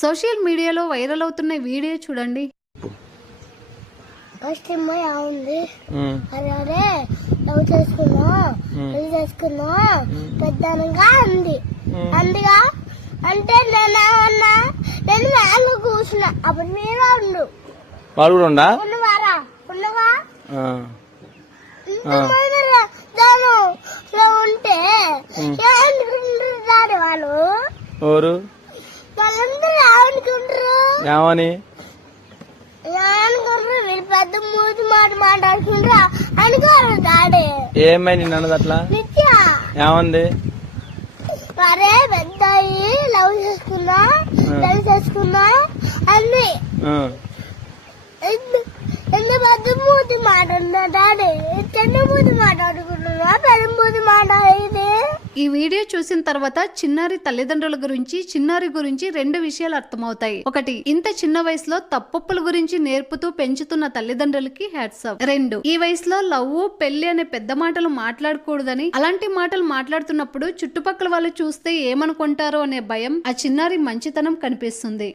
Social మీడియాలో viral అవుతున్న video చూడండి. ఫస్ట్ ఉంది అరే లవ్ చేసుకున్నా పెళ్లి చేసుకున్నా పెద్దగా అంది అందుగా అంటే నేనేమన్నా నేను వేళ్ళు కూర్చున్నా అప్పుడు మీరు ఉండు వాడు కూడా ఉండా ఉన్నవారా ఉన్నవా దానిలో ఉంటే ఏమనుకుంటారు వాళ్ళు ఎవరు వాళ్ళందరూ ఏమనుకుంటారు ఏమని ఏమనుకుంటారు వీళ్ళు పెద్ద మూతి మాట మాట్లాడుకుంటారా అనుకోరు డాడీ ఏమై నిన్ను అన్నది అట్లా నిత్య ఏమంది అరే పెద్ద లవ్ చేసుకున్నా అన్ని ఎంత పెద్ద మూతి మాట్లాడుతున్నా డాడీ చిన్న మూతి మాట్లాడుకుంటున్నా పెద్ద మూతి మాట్లాడేది. ఈ వీడియో చూసిన తర్వాత చిన్నారి తల్లిదండ్రుల గురించి చిన్నారి గురించి రెండు విషయాలు అర్థమవుతాయి. ఒకటి, ఇంత చిన్న వయసులో తప్పొప్పుల గురించి నేర్పుతూ పెంచుతున్న తల్లిదండ్రులకి హ్యాట్స్ ఆఫ్. రెండు, ఈ వయసులో లవ్ పెళ్లి అనే పెద్ద మాటలు మాట్లాడకూడదని, అలాంటి మాటలు మాట్లాడుతున్నప్పుడు చుట్టుపక్కల వాళ్ళు చూస్తే ఏమనుకుంటారో అనే భయం ఆ చిన్నారి మంచితనం కనిపిస్తుంది.